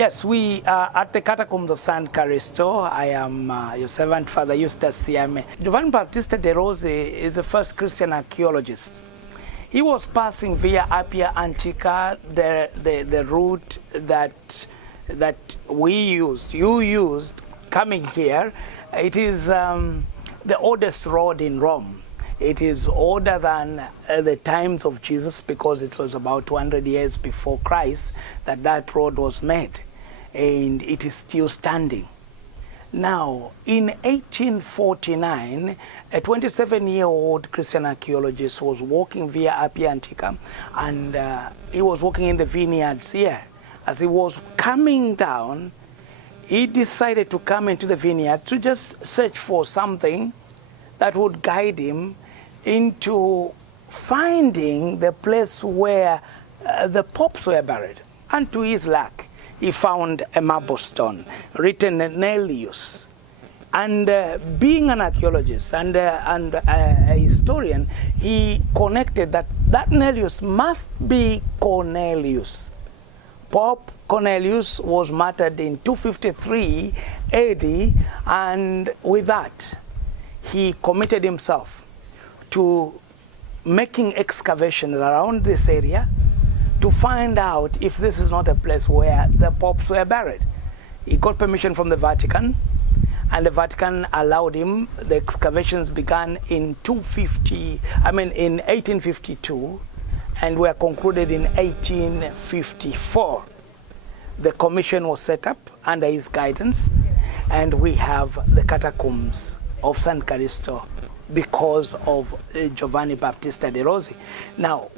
Yes, we are at the Catacombs of San Callisto. I am your servant, Father Eustace Siame. Giovanni Battista De Rossi is the first Christian archaeologist. He was passing via Appia Antica, the route that you used coming here. It is the oldest road in Rome. It is older than the times of Jesus because it was about 200 years before Christ that road was made, and it is still standing. Now, in 1849, a 27-year-old Christian archaeologist was walking via Appia Antica, and he was walking in the vineyards here. As he was coming down, he decided to come into the vineyard to just search for something that would guide him into finding the place where the popes were buried. And to his luck, he found a marble stone written Nelius. And being an archaeologist and a historian, he connected that Nelius must be Cornelius. Pope Cornelius was martyred in 253 AD, and with that, he committed himself to making excavations around this area to find out if this is not a place where the popes were buried. He got permission from the Vatican, and the Vatican allowed him. The excavations began in 1852, and were concluded in 1854. The commission was set up under his guidance, and we have the Catacombs of San Callisto because of Giovanni Battista De Rossi. Now,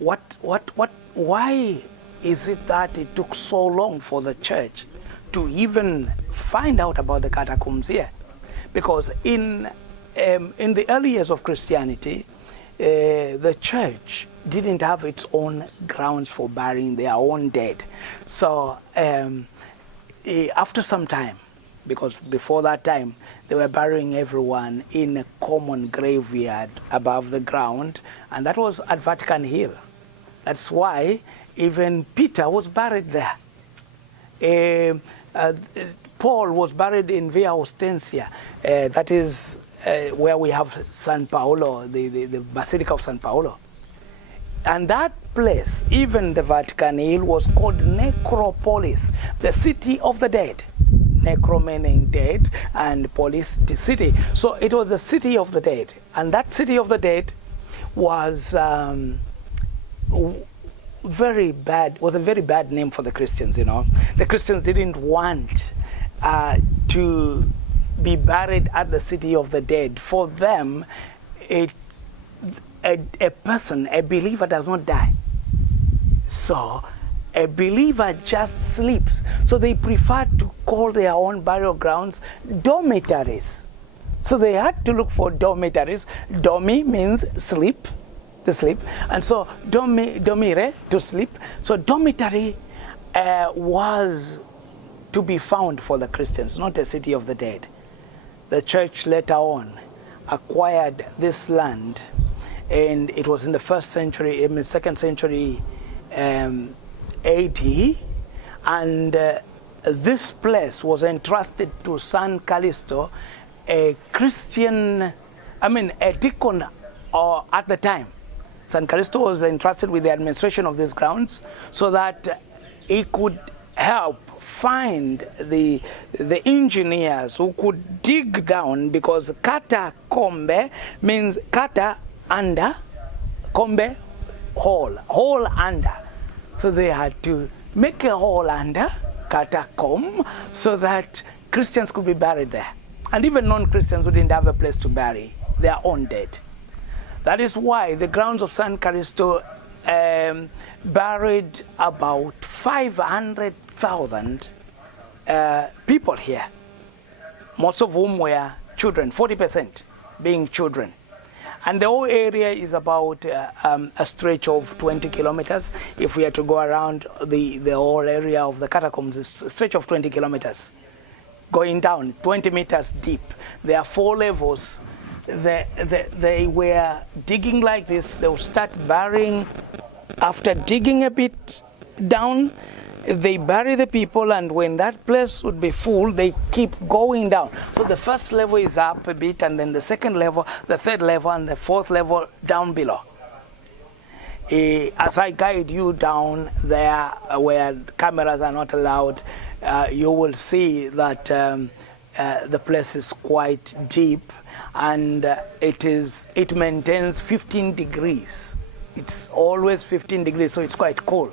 why is it that it took so long for the church to even find out about the catacombs here? Because in the early years of Christianity, the church didn't have its own grounds for burying their own dead. So after some time, because before that time, they were burying everyone in a common graveyard above the ground, and that was at Vatican Hill. That's why even Peter was buried there. Paul was buried in Via Ostensia. That is where we have San Paolo, the Basilica of San Paolo. And that place, even the Vatican Hill, was called Necropolis, the city of the dead. Necro meaning dead, and polis, the city. So it was the city of the dead. And that city of the dead was very bad, was a very bad name for the Christians, you know. The Christians didn't want to be buried at the city of the dead. For them, a person, a believer, does not die. So a believer just sleeps. So they preferred to call their own burial grounds dormitories. So they had to look for dormitories. Domi means sleep, to sleep. And so dormire, to sleep. So dormitory was to be found for the Christians, not a city of the dead. The church later on acquired this land, and it was in the second century AD, and this place was entrusted to San Callisto, a Christian, a deacon at the time. San Callisto was entrusted with the administration of these grounds so that he could help find the engineers who could dig down, because catacombe means cata, under, combe, hole under. So they had to make a hole under, catacomb, so that Christians could be buried there. And even non-Christians who didn't have a place to bury their own dead. That is why the grounds of San Callisto buried about 500,000 people here, most of whom were children, 40% being children. And the whole area is about a stretch of 20 kilometers. If we are to go around the whole area of the catacombs, it's a stretch of 20 kilometers. Going down 20 meters deep. There are 4 levels. They were digging like this. They would start burying. After digging a bit down, they bury the people, and when that place would be full, they keep going down. So the first level is up a bit, and then the second level, the third level, and the fourth level down below. As I guide you down there where cameras are not allowed, you will see that the place is quite deep, and it maintains 15 degrees. It's always 15 degrees, so it's quite cool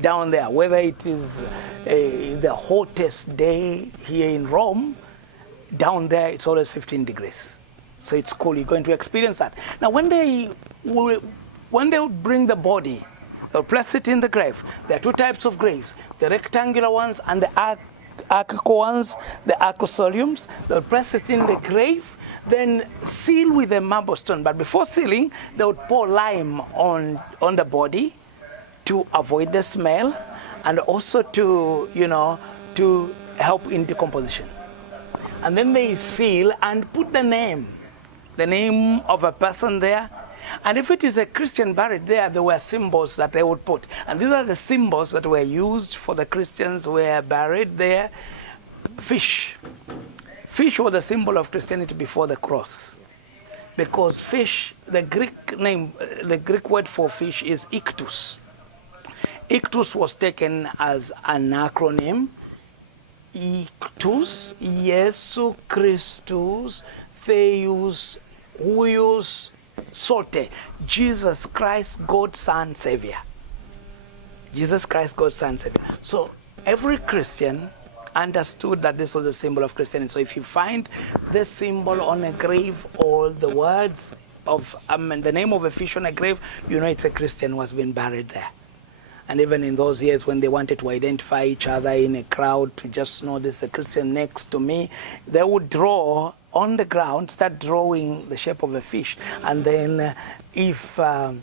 down there. Whether it is the hottest day here in Rome, down there it's always 15 degrees. So it's cool. You're going to experience that. Now, when they would bring the body, they'll place it in the grave. There are two types of graves: the rectangular ones and the archical ones, the arcosoliums. They'll place it in the grave, then seal with a marble stone. But before sealing, they would pour lime on the body to avoid the smell, and also to help in decomposition. And then they seal and put the name of a person there. And if it is a Christian buried there, there were symbols that they would put. And these are the symbols that were used for the Christians who were buried there. Fish. Fish was a symbol of Christianity before the cross. Because fish, the Greek word for fish is ichthus. Ichthus was taken as an acronym. Ichthus, Jesu Christus, Theus, Huius, Sote. Jesus Christ, God's Son, Savior. Jesus Christ, God's Son, Savior. So every Christian understood that this was a symbol of Christianity. So if you find this symbol on a grave, or the words of the name of a fish on a grave, you know it's a Christian who has been buried there. And even in those years when they wanted to identify each other in a crowd, to just know this is a Christian next to me, they would draw on the ground, start drawing the shape of a fish. And then if the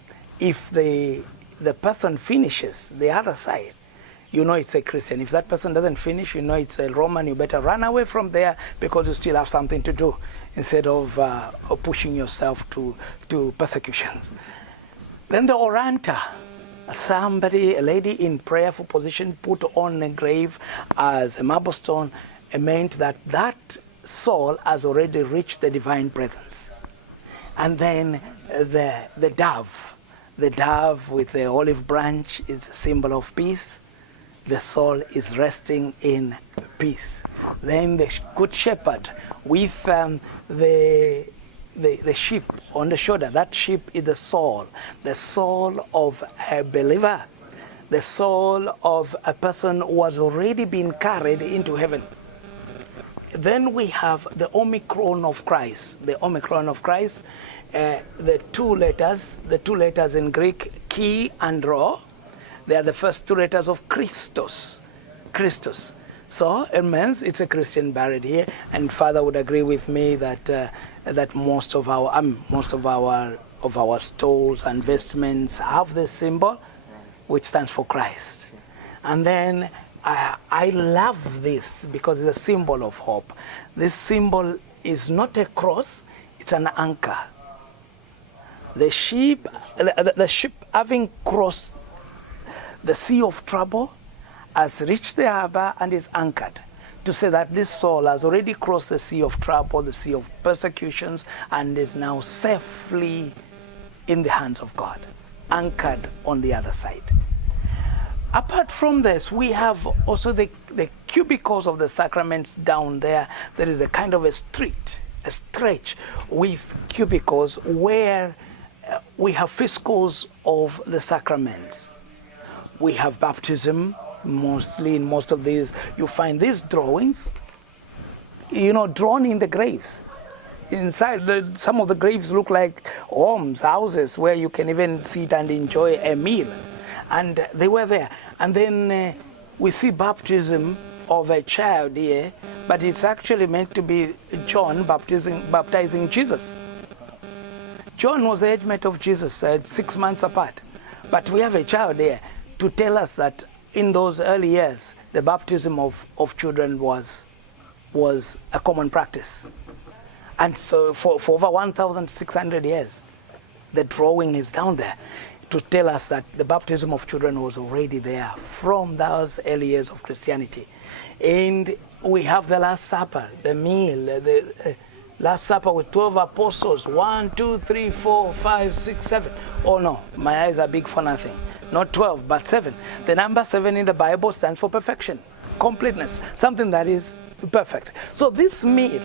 person finishes the other side, you know it's a Christian. If that person doesn't finish, you know it's a Roman. You better run away from there, because you still have something to do, instead of pushing yourself to persecution. Then the oranta. A lady in prayerful position, put on a grave as a marble stone, meant that soul has already reached the divine presence. And then the dove with the olive branch is a symbol of peace. The soul is resting in peace. Then the good shepherd with the sheep on the shoulder. That sheep is the soul of a believer, the soul of a person who has already been carried into heaven. Then we have the Omicron of Christ. The Omicron of Christ, the two letters in Greek, chi and rho, they are the first two letters of Christos. So it means it's a Christian buried here, and Father would agree with me that most of our stoles and vestments have this symbol, which stands for Christ. And then I love this because it's a symbol of hope. This symbol is not a cross; it's an anchor. The ship having crossed the sea of trouble has reached the harbor and is anchored, to say that this soul has already crossed the sea of trouble, the sea of persecutions, and is now safely in the hands of God, anchored on the other side. Apart from this, we have also the cubicles of the sacraments down there. There is a kind of a stretch with cubicles where we have fiscals of the sacraments. We have baptism. Mostly in most of these, you find these drawings, drawn in the graves. Inside, some of the graves look like homes, houses, where you can even sit and enjoy a meal. And they were there. And then we see baptism of a child here, but it's actually meant to be John baptizing Jesus. John was the age mate of Jesus, 6 months apart. But we have a child here to tell us that in those early years, the baptism of children was a common practice. And so for over 1,600 years, the drawing is down there to tell us that the baptism of children was already there from those early years of Christianity. And we have the Last Supper, the meal, the Last Supper with 12 apostles, 1, 2, 3, 4, 5, 6, 7. Oh no, my eyes are big for nothing. Not 12, but 7. The number 7 in the Bible stands for perfection, completeness, something that is perfect. So this meal,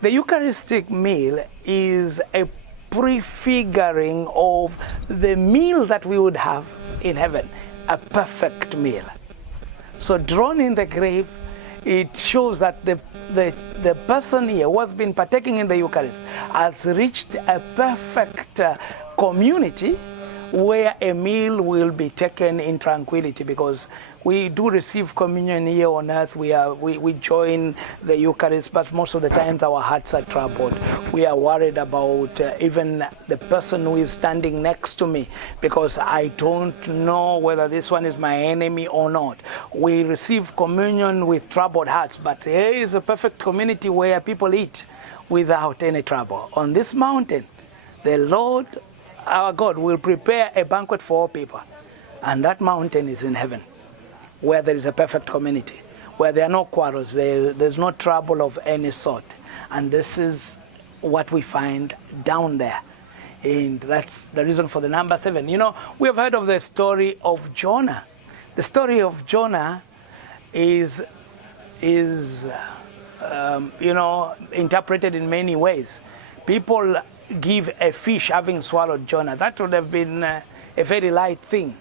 the Eucharistic meal, is a prefiguring of the meal that we would have in heaven, a perfect meal. So drawn in the grave, it shows that the person here who has been partaking in the Eucharist has reached a perfect community where a meal will be taken in tranquility, because we do receive communion here on earth. We join the Eucharist, but most of the times our hearts are troubled. We are worried about even the person who is standing next to me, because I don't know whether this one is my enemy or not. We receive communion with troubled hearts, but here is a perfect community where people eat without any trouble. On this mountain, the Lord our God will prepare a banquet for all people. And that mountain is in heaven, where there is a perfect community, where there are no quarrels, there's no trouble of any sort. And this is what we find down there. And that's the reason for the number 7. You know, we have heard of the story of Jonah. The story of Jonah is interpreted in many ways. People give a fish having swallowed Jonah. That would have been a very light thing.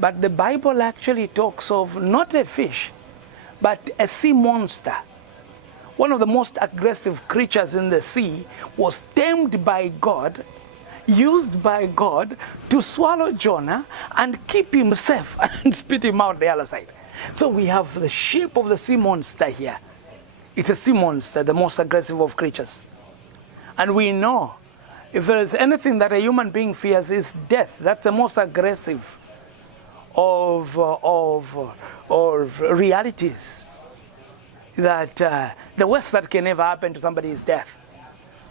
But the Bible actually talks of not a fish, but a sea monster. One of the most aggressive creatures in the sea was tamed by God, used by God to swallow Jonah and keep him safe and spit him out the other side. So we have the shape of the sea monster here. It's a sea monster, the most aggressive of creatures. And we know if there is anything that a human being fears is death. That's the most aggressive of realities. That the worst that can ever happen to somebody is death.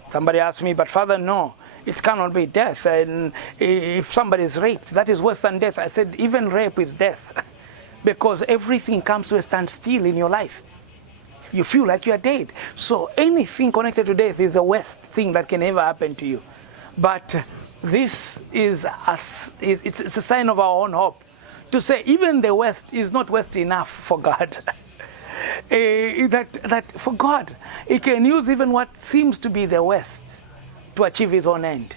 Somebody asked me, but Father, no, it cannot be death. And if somebody is raped, that is worse than death. I said, even rape is death. Because everything comes to a standstill in your life. You feel like you are dead. So anything connected to death is the worst thing that can ever happen to you. But this is it's a sign of our own hope. To say even the worst is not worst enough for God. that for God, He can use even what seems to be the worst to achieve His own end.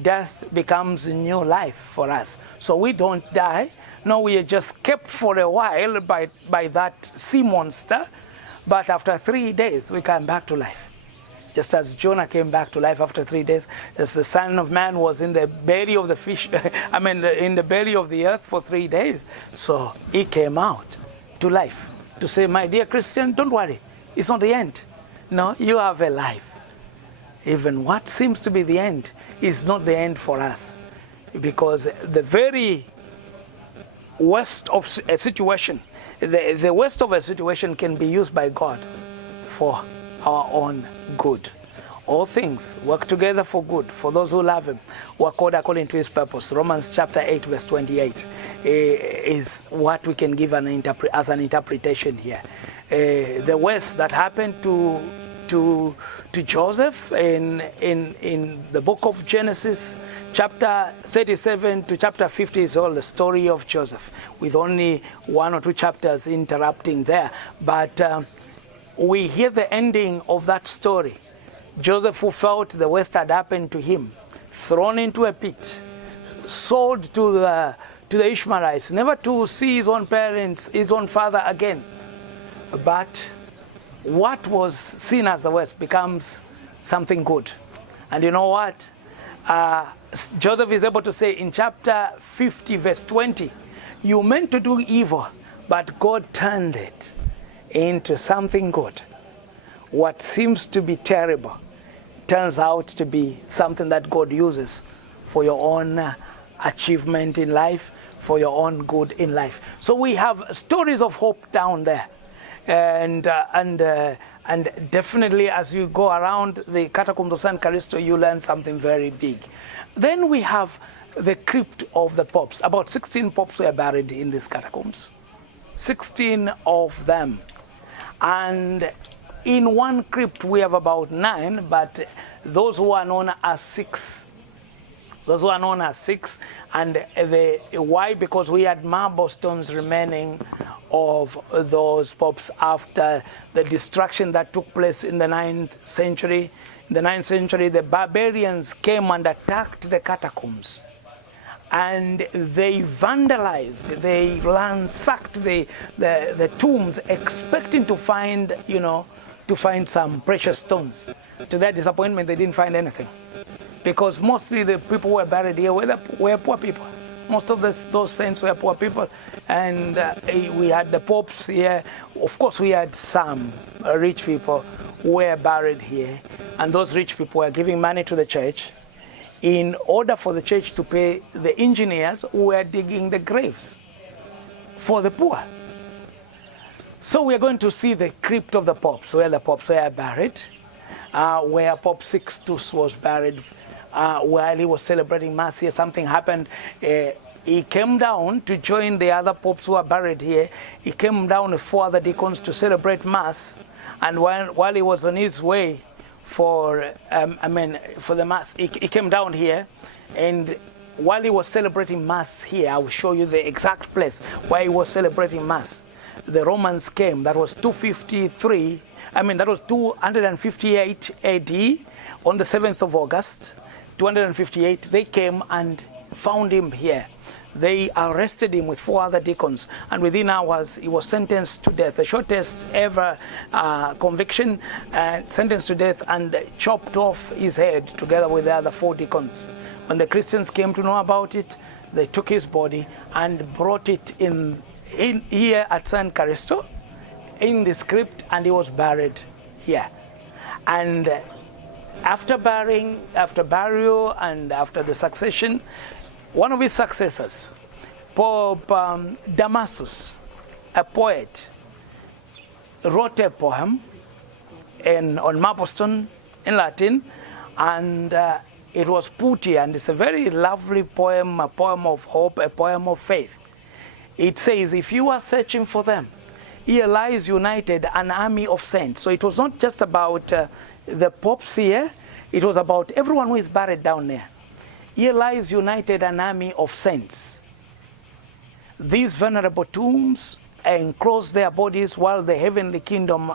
Death becomes new life for us. So we don't die. No, we are just kept for a while by that sea monster. But after 3 days, we come back to life. Just as Jonah came back to life after 3 days, as the Son of Man was in the belly of the fish, in the belly of the earth for 3 days. So he came out to life to say, my dear Christian, don't worry. It's not the end. No, you have a life. Even what seems to be the end is not the end for us. Because the very worst of a situation, the worst of a situation can be used by God for our own good. All things work together for good for those who love Him, who are called according to His purpose. Romans chapter 8 verse 28 is what we can give as an interpretation here. The worst that happened to Joseph in the book of Genesis, chapter 37 to chapter 50 is all the story of Joseph, with only 1 or 2 chapters interrupting there. But we hear the ending of that story. Joseph, who felt the worst had happened to him, thrown into a pit, sold to the Ishmaelites, never to see his own parents, his own father again. But what was seen as the worst becomes something good. And you know what? Joseph is able to say in chapter 50 verse 20, you meant to do evil, but God turned it into something good. What seems to be terrible turns out to be something that God uses for your own achievement in life, for your own good in life. So we have stories of hope down there. And definitely as you go around the Catacombs of San Callisto, you learn something very big. Then we have the crypt of the popes. About 16 popes were buried in these catacombs. 16 of them. And in one crypt we have about 9, but those who are known as 6. Those who are known as 6. And why? Because we had marble stones remaining of those popes after the destruction that took place in the 9th century. In the 9th century, the barbarians came and attacked the catacombs. And they vandalized, they ransacked the tombs, expecting to find, some precious stones. To their disappointment, they didn't find anything. Because mostly the people who were buried here were poor people. Most of those saints were poor people. And we had the popes here. Of course, we had some rich people who were buried here. And those rich people were giving money to the church in order for the church to pay the engineers who were digging the graves for the poor. So we are going to see the crypt of the popes, where the popes were buried, where Pope Sixtus was buried. While he was celebrating Mass here, something happened. He came down to join the other popes who are buried here. He came down with 4 other deacons to celebrate Mass. And while he was on his way for the Mass, he came down here, and while he was celebrating Mass here, I will show you the exact place where he was celebrating Mass. The Romans came. That was 258 AD, on the 7th of August, 258. They came and found him here. They arrested him with 4 other deacons, and within hours he was sentenced to death, the shortest ever conviction, sentenced to death, and chopped off his head together with the other 4 deacons. When the Christians came to know about it, they took his body and brought it in here at San Callisto, in this crypt, and he was buried here. And after burial and after the succession, one of his successors, Pope Damasus, a poet, wrote a poem on marble stone in Latin, and it was put here, and it's a very lovely poem, a poem of hope, a poem of faith. It says, if you are searching for them, here lies united an army of saints. So it was not just about the popes here, it was about everyone who is buried down there. Here lies united an army of saints. These venerable tombs enclose their bodies while the kingdom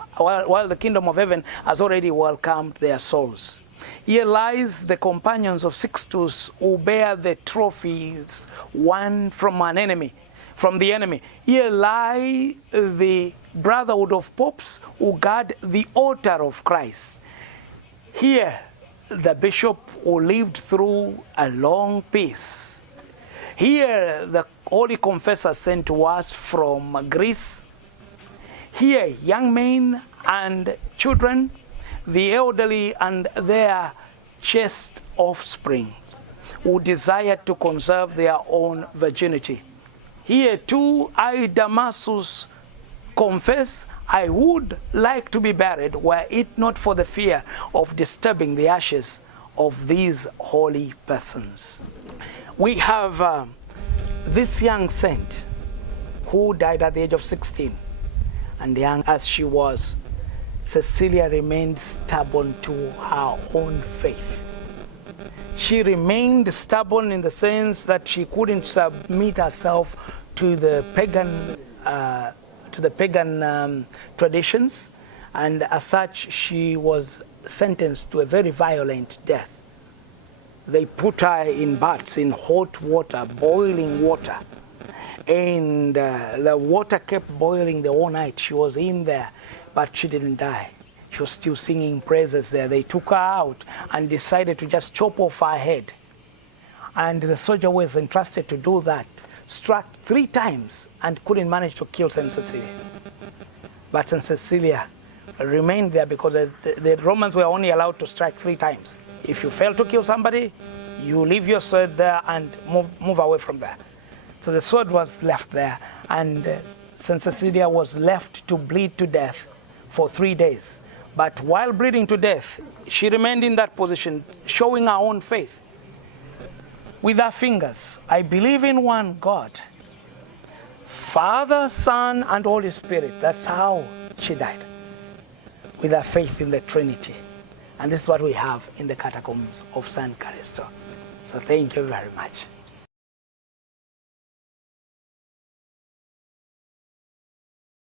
of heaven has already welcomed their souls. Here lies the companions of Sixtus who bear the trophies won from the enemy. Here lie the brotherhood of popes who guard the altar of Christ. Here the bishop who lived through a long peace. Here the holy confessor sent to us from Greece. Here young men and children, the elderly and their chaste offspring who desired to conserve their own virginity. Here too I, Damasus, confess I would like to be buried were it not for the fear of disturbing the ashes of these holy persons. We have this young saint who died at the age of 16, and young as she was, Cecilia remained stubborn to her own faith. She remained stubborn in the sense that she couldn't submit herself to the pagan traditions, and as such she was sentenced to a very violent death. They put her in baths in hot water, boiling water, and the water kept boiling the whole night. She was in there, but she didn't die. She was still singing praises there. They took her out and decided to just chop off her head. And the soldier was entrusted to do that, struck 3 times and couldn't manage to kill St. Cecilia. But St. Cecilia remained there because the Romans were only allowed to strike 3 times. If you fail to kill somebody, you leave your sword there and move away from there. So the sword was left there, and St. Cecilia was left to bleed to death for 3 days. But while bleeding to death, she remained in that position, showing her own faith. with her fingers, I believe in one God, Father, Son, and Holy Spirit. That's how she died, with her faith in the Trinity. And this is what we have in the Catacombs of San Callisto. So thank you very much.